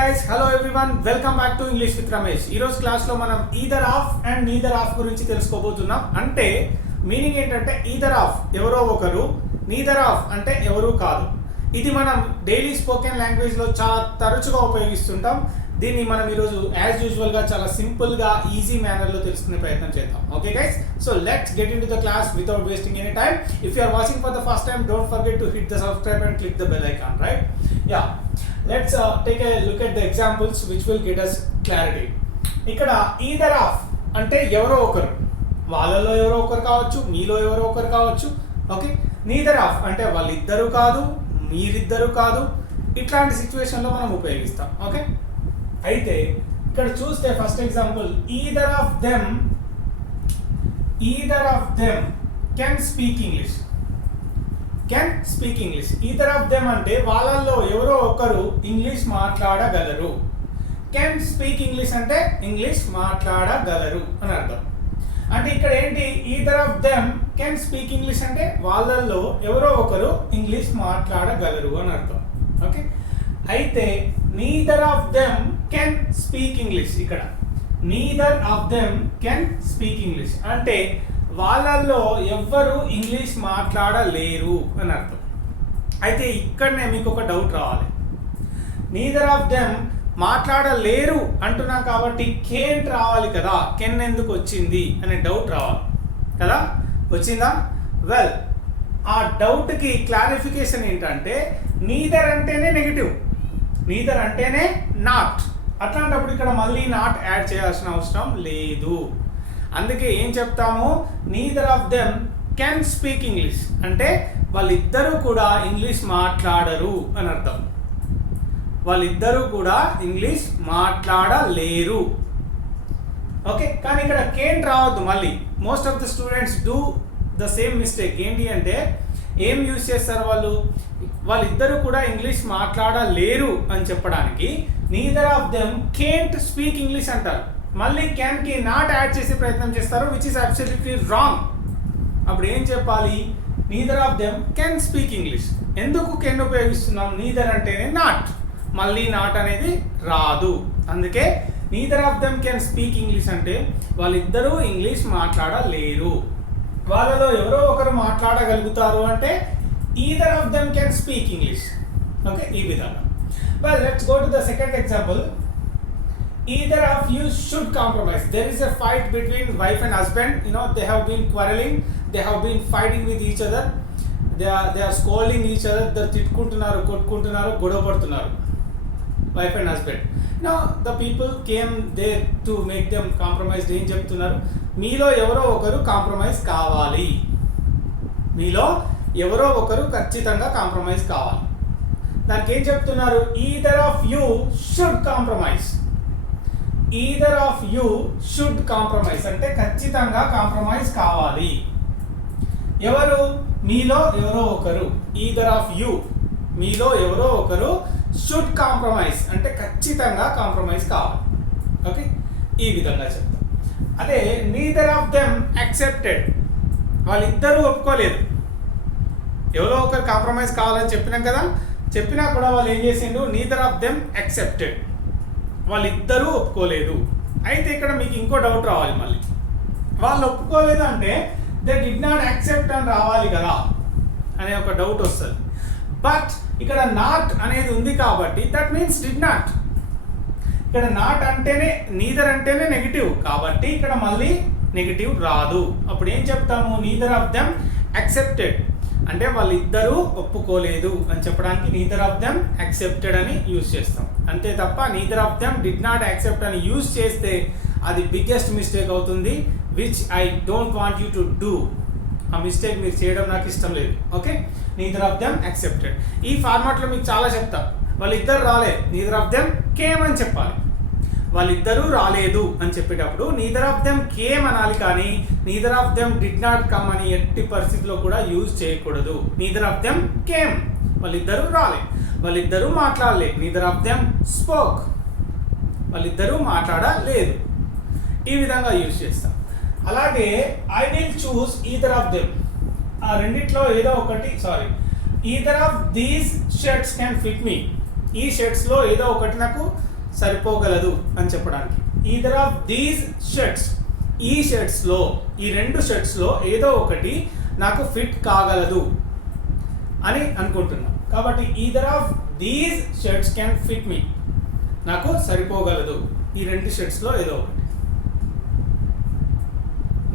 guys, hello everyone, welcome back to English with Ramesh. ఈ రోజు class లో మనం either of and neither of గురించి తెలుసుకోబోతున్నాం. అంటే మీనింగ్ ఏంటంటే either of ఎవరో ఒకరు, neither of అంటే ఎవరు కాదు. ఇది మనం డైలీ స్పోకెన్ లాంగ్వేజ్ లో చాలా తరచుగా ఉపయోగిస్తుంటాం. దీన్ని మనం ఈరోజు యాజ్ యూజువల్ గా చాలా సింపుల్ గా ఈజీ మేనర్ లో తెలుసుకునే ప్రయత్నం చేద్దాం. Okay guys, so let's get into the class without wasting any time. If you are watching for the first time, don't forget to hit the subscribe and click the bell icon, right? Yeah, let's take a look at the examples which will get us clarity. ఇక్కడ either of అంటే ఎవరో ఒకరు, వాళ్ళలో ఎవరో ఒకరు కావచ్చు, మీలో ఎవరో ఒకరు కావచ్చు. ఓకే, neither of అంటే వాళ్ళిద్దరు కాదు, మీరిద్దరు కాదు. ఇట్లాంటి సిచ్యువేషన్లో మనం ఉపయోగిస్తాం. ఓకే, అయితే ఇక్కడ చూస్తే first example, either of them can speak English. Can speak English. Either of them అంటే వాళ్ళల్లో ఎవరో ఒకరు ఇంగ్లీష్ మాట్లాడగలరు. కెన్ స్పీక్ ఇంగ్లీష్ అంటే ఇంగ్లీష్ మాట్లాడగలరు అని అర్థం. అంటే ఇక్కడ ఏంటి, either of them can speak English అంటే వాళ్ళల్లో ఎవరో ఒకరు ఇంగ్లీష్ మాట్లాడగలరు అని అర్థం. ఓకే, అయితే neither of them can speak English. ఇక్కడ neither of them can speak English అంటే వాళ్ళల్లో ఎవ్వరు ఇంగ్లీష్ మాట్లాడలేరు అని అర్థం. అయితే ఇక్కడనే మీకు ఒక డౌట్ రావాలి. నీదర్ ఆఫ్ దెమ్ మాట్లాడలేరు అంటున్నాం కాబట్టి కెన్ రావాలి కదా, కెన్ ఎందుకు వచ్చింది అనే డౌట్ రావాలి కదా. వచ్చిందా? వెల్, ఆ డౌట్కి క్లారిఫికేషన్ ఏంటంటే నీదర్ అంటేనే నెగిటివ్, నీదర్ అంటేనే నాట్. అట్లాంటప్పుడు ఇక్కడ మళ్ళీ నాట్ యాడ్ చేయాల్సిన అవసరం లేదు. అందుకే ఏం చెప్తాము, neither of them can speak English అంటే వాళ్ళిద్దరూ కూడా ఇంగ్లీష్ మాట్లాడరు అని అర్థం. వాళ్ళిద్దరూ కూడా ఇంగ్లీష్ మాట్లాడలేరు. ఓకే, కానీ ఇక్కడ కేంట్ రావద్దు. మళ్ళీ most of the students do the same mistake. ఏంటి అంటే ఏం యూజ్ చేస్తారు వాళ్ళు, వాళ్ళిద్దరూ కూడా ఇంగ్లీష్ మాట్లాడలేరు అని చెప్పడానికి neither of them can't speak English అంటారు. మళ్ళీ కెన్కి నాట్ యాడ్ చేసే ప్రయత్నం చేస్తారు, విచ్ ఈస్ అబ్సల్యూట్లీ రాంగ్. అప్పుడు ఏం చెప్పాలి, neither of them can speak English. ఎందుకు కెన్ ఉపయోగిస్తున్నాం, నీదర్ అంటేనే నాట్, మళ్ళీ నాట్ అనేది రాదు. అందుకే neither of them can speak English అంటే వాళ్ళిద్దరూ ఇంగ్లీష్ మాట్లాడలేరు. వాళ్ళలో ఎవరో ఒకరు మాట్లాడగలుగుతారు అంటే either of them can speak English. Okay, ఈ విధంగా. Well, let's go to the second example. Either of you should compromise. There is a fight between wife and husband. You know, they have been quarreling, they have been fighting with each other, they are scolding each other. They తిట్టుకుంటున్నారు, కొట్టుకుంటున్నారు, గొడవ పడుతున్నారు, wife and husband. Now the people came there to make them compromise. ఏం చెప్తున్నారు, మీలో ఎవరో ఒకరు compromise కావాలి, మీలో ఎవరో ఒకరు ఖచ్చితంగా కాంప్రమైజ్ కావాలి. దానికి ఏం చెప్తున్నారు, either of you should compromise. Either of you should compromise అంటే ఖచ్చితంగా కాంప్రమైజ్ కావాలి. ఎవరు, మీలో ఎవరో ఒకరు. ఈదర్ ఆఫ్ యూ, మీలో ఎవరో ఒకరు. షుడ్ కాంప్రమైజ్ అంటే ఖచ్చితంగా కాంప్రమైజ్ కావాలి. ఓకే, ఈ విధంగా చెప్తాం. అదే నీదర్ ఆఫ్ దెమ్ యాక్సెప్టెడ్, వాళ్ళిద్దరూ ఒప్పుకోలేదు. ఎవరో ఒకరు కాంప్రమైజ్ కావాలని చెప్పినాం కదా, చెప్పినా కూడా వాళ్ళు ఏం చేసిండు, నీదర్ ఆఫ్ దెమ్ యాక్సెప్టెడ్, వాళ్ళిద్దరూ ఒప్పుకోలేదు. అయితే ఇక్కడ మీకు ఇంకో డౌట్ రావాలి. మళ్ళీ వాళ్ళు ఒప్పుకోలేదు అంటే దే డిడ్ నాట్ యాక్సెప్ట్ అని రావాలి కదా అనే ఒక డౌట్ వస్తుంది. బట్ ఇక్కడ నాట్ అనేది ఉంది కాబట్టి దట్ మీన్స్ డిడ్ నాట్. ఇక్కడ నాట్ అంటేనే, నీదర్ అంటేనే నెగిటివ్ కాబట్టి ఇక్కడ మళ్ళీ నెగిటివ్ రాదు. అప్పుడు ఏం చెప్తాము, నీదర్ ఆఫ్ దెమ్ యాక్సెప్టెడ్ అంటే వాళ్ళిద్దరూ ఒప్పుకోలేదు అని చెప్పడానికి నీదర్ ఆఫ్ దెమ్ యాక్సెప్టెడ్ అని యూజ్ చేస్తాం. అంతే తప్ప neither of them did not accept అని యూజ్ చేస్తే అది బిగ్గెస్ట్ మిస్టేక్ అవుతుంది, which I don't want you to do. ఆ మిస్టేక్ మీరు చేయడం నాకు ఇష్టం లేదు. Okay, neither of them accepted. ఈ ఫార్మాట్లో మీకు చాలా చెప్తా. వాళ్ళిద్దరు రాలేదు, నీదర్ ఆఫ్ దెమ్ కేమ్ అని చెప్పాలి. వాళ్ళిద్దరూ రాలేదు అని చెప్పేటప్పుడు నీదర్ ఆఫ్ దెమ్ కేమ్ అనాలి, కానీ neither of them did not come అని ఎట్టి పరిస్థితిలో కూడా యూజ్ చేయకూడదు. నీదర్ ఆఫ్ దెమ్ కేమ్, వాళ్ళిద్దరూ రాలేదు, వాళ్ళిద్దరూ మాట్లాడలేదు. నీదర్ ఆఫ్ దెమ్ స్పోక్, వాళ్ళిద్దరూ మాట్లాడలేదు. ఈ విధంగా యూజ్ చేస్తాం. అలాగే I will choose either of them, ఆ రెండిట్లో ఏదో ఒకటి. Either of these shirts can fit me. ఈ షర్ట్స్లో ఏదో ఒకటి నాకు సరిపోగలదు అని చెప్పడానికి. ఈదర్ ఆఫ్ దీస్ షర్ట్స్, ఈ షర్ట్స్లో, ఈ రెండు షర్ట్స్లో ఏదో ఒకటి నాకు ఫిట్ కాగలదు అని అనుకుంటున్నాను. కాబట్టి either of these shirts can fit me, నాకు సరిపోగలదు ఈ రెండు షర్ట్స్లో ఏదో ఒకటి.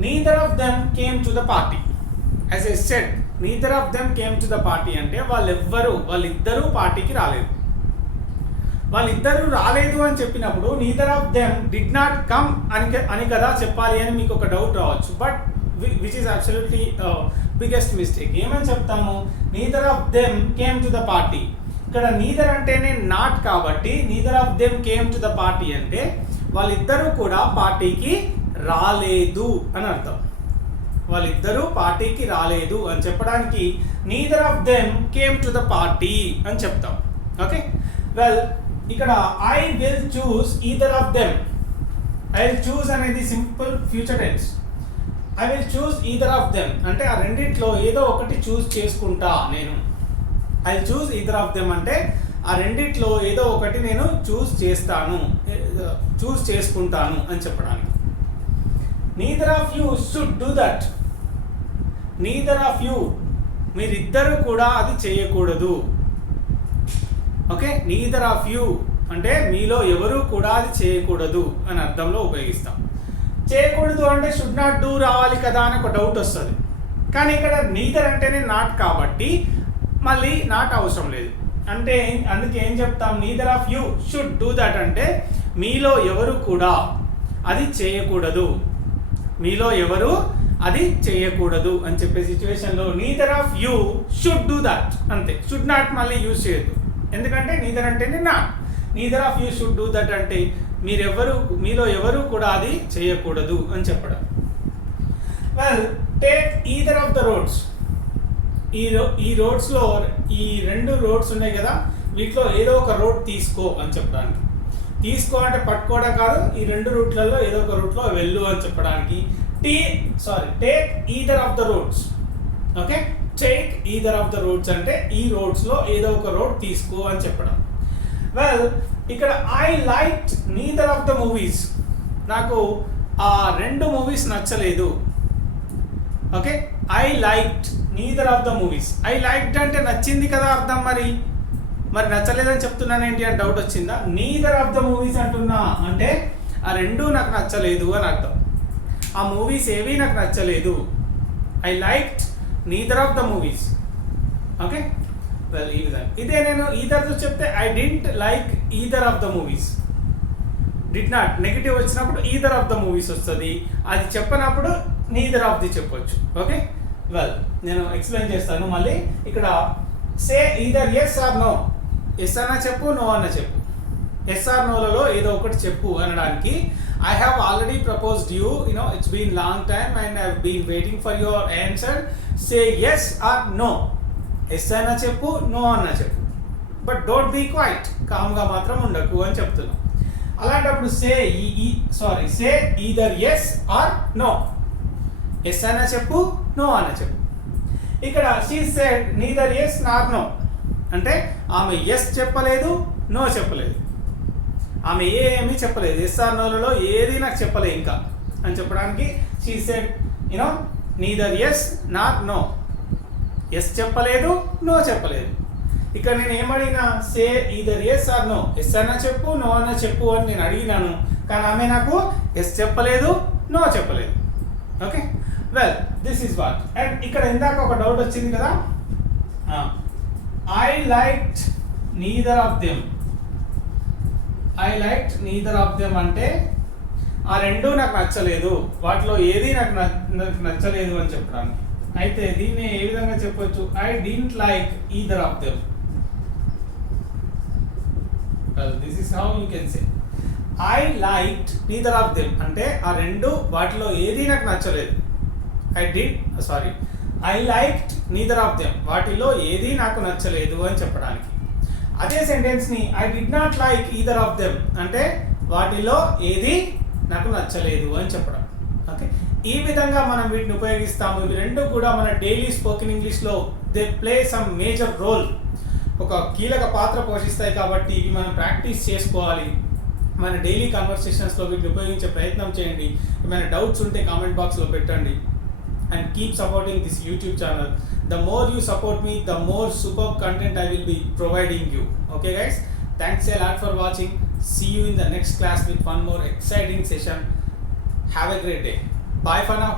Neither of them came to the party. As I said, neither of them came to the party అంటే వాళ్ళిద్దరూ పార్టీకి రాలేదు. వాళ్ళిద్దరూ రాలేదు అని చెప్పినప్పుడు neither of them did not come అని కదా చెప్పాలి అని మీకు ఒక డౌట్ రావచ్చు. But which is absolutely biggest mistake. ఏమని చెప్తాము? Neither of them came to the party. ఇక్కడ నీదర్ అంటేనే నాట్ కాబట్టి neither of them came to the party అంటే వాళ్ళిద్దరూ కూడా పార్టీకి రాలేదు అని అర్థం. వాళ్ళిద్దరూ పార్టీకి రాలేదు అని చెప్పడానికి neither of them came to the party అని చెప్తాం. ఓకే, వెల్ ఇక్కడ I will choose either of them. I will choose అనేది simple future tense. I will choose either of them అంటే ఆ రెండిట్లో ఏదో ఒకటి చూస్ చేసుకుంటా నేను. I will choose either of them అంటే ఆ రెండిట్లో ఏదో ఒకటి నేను చూస్ చేసుకుంటాను అని చెప్పడానికి. Neither of you should do that. Neither of you, మీరిద్దరూ కూడా అది చేయకూడదు. ఓకే, నీదర్ ఆఫ్ యూ అంటే మీలో ఎవరు కూడా అది చేయకూడదు అని అర్థంలో ఉపయోగిస్తాం. చేయకూడదు అంటే షుడ్ నాట్ డూ రావాలి కదా అని ఒక డౌట్ వస్తుంది. కానీ ఇక్కడ నీదర్ అంటేనే నాట్ కాబట్టి మళ్ళీ నాట్ అవసరం లేదు. అంటే అందుకే ఏం చెప్తాం? Neither of you should do that అంటే మీలో ఎవరు కూడా అది చేయకూడదు, మీలో ఎవరు అది చేయకూడదు అని చెప్పే సిచ్యువేషన్లో neither of you should do that అంతే. షుడ్ నాట్ మళ్ళీ యూజ్ చేయొద్దు, ఎందుకంటే నీదర్ అంటేనే not. Neither of you should do that అంటే మీలో ఎవరు కూడా అది చేయకూడదు అని చెప్పడం. Well, take either of the roads. ఈ రోడ్స్లో ఈ రెండు రోడ్స్ ఉన్నాయి కదా, వీటిలో ఏదో ఒక రోడ్ తీసుకో అని చెప్పడానికి. తీసుకో అంటే పట్టుకోవడం కాదు, ఈ రెండు రూట్లలో ఏదో ఒక రూట్లో వెళ్ళు అని చెప్పడానికి. Take either of the roads. Okay, take either of the roads అంటే ఈ రోడ్స్లో ఏదో ఒక రోడ్ తీసుకో అని చెప్పడం. వెల్, ఇక్కడ I liked neither of the movies. నాకు ఆ రెండు మూవీస్ నచ్చలేదు. Okay, I liked neither of the movies. I liked అంటే నచ్చింది కదా అర్థం. మరి నచ్చలేదని చెప్తున్నాను ఏంటి అని డౌట్ వచ్చిందా? నీదర్ ఆఫ్ ద మూవీస్ అంటున్నా అంటే ఆ రెండు నాకు నచ్చలేదు అని అర్థం. ఆ మూవీస్ ఏవి నాకు నచ్చలేదు. I liked neither of the movies. Okay, well, ఈ విధంగా ఇదే నేను ఈదర్తో చెప్తే I didn't like either of the movies. Did not negative వచ్చినప్పుడు ఈదర్ ఆఫ్ ద మూవీస్ వస్తుంది. అది చెప్పనప్పుడు నీదర్ ఆఫ్ ది చెప్పొచ్చు. ఓకే, వెల్, నేను ఎక్స్ప్లెయిన్ చేస్తాను మళ్ళీ. ఇక్కడ say either yes or no. Yes అన్న చెప్పు, నో అన్న చెప్పు. ఎస్ ఆర్ నోలలో ఏదో ఒకటి చెప్పు అనడానికి I have already proposed you, it's been long time and I have been waiting for your answer. Say yes or no. Yes అన్న చెప్పు, నో అన్న చెప్పు, బట్ డోంట్ బీ క్వైట్, కామ్గా మాత్రం ఉండకు అని చెప్తున్నాం. అలాంటప్పుడు say either yes or no. Yes అన్న చెప్పు, నో అన్న చెప్పు. ఇక్కడ she said neither yes nor no అంటే ఆమె ఎస్ చెప్పలేదు, నో చెప్పలేదు. ఆమె ఏమీ చెప్పలేదు. ఎస్ ఆర్ నోలలో ఏది నాకు చెప్పలేదు ఇంకా అని చెప్పడానికి she said neither yes nor no. Yes చెప్పలేదు, నో చెప్పలేదు. ఇక్కడ నేను ఏమడిగినా say either yes or no. Yes అన్న చెప్పు, నో అన్న చెప్పు అని నేను అడిగినాను. కానీ ఆమె నాకు ఎస్ చెప్పలేదు, నో చెప్పలేదు. Okay, well, this is what. And ఇక్కడ ఇందాక ఒక డౌట్ వచ్చింది కదా, I liked neither of them. I liked neither of them అంటే ఆ రెండు నాకు నచ్చలేదు, వాటిలో ఏది నాకు నచ్చలేదు అని చెప్పడానికి. అయితే దీన్ని ఏ విధంగా చెప్పొచ్చు? I didn't like either of them. This is how you can say I liked neither of them అంటే ఆ రెండు వాటిలో ఏది నాకు నచ్చలేదు. I liked neither of them వాటిలో ఏది నాకు నచ్చలేదు అని చెప్పడానికి. అదే సెంటెన్స్ని I did not like either of them అంటే వాటిలో ఏది నాకు నచ్చలేదు అని చెప్పడం. ఓకే, ఈ విధంగా మనం వీటిని ఉపయోగిస్తాము. ఇవి రెండు కూడా మన డైలీ స్పోకెన్ ఇంగ్లీష్లో they play some major role. ఒక కీలక పాత్ర పోషిస్తాయి కాబట్టి ఇవి మనం ప్రాక్టీస్ చేసుకోవాలి. మన డైలీ కన్వర్సేషన్స్లో వీటిని ఉపయోగించే ప్రయత్నం చేయండి. ఏమైనా డౌట్స్ ఉంటే కామెంట్ బాక్స్లో పెట్టండి. And keep supporting this YouTube channel. The more you support me, the more superb content I will be providing you. Okay guys, thanks a lot for watching. See you in the next class with one more exciting session. Have a great day. Bye for now.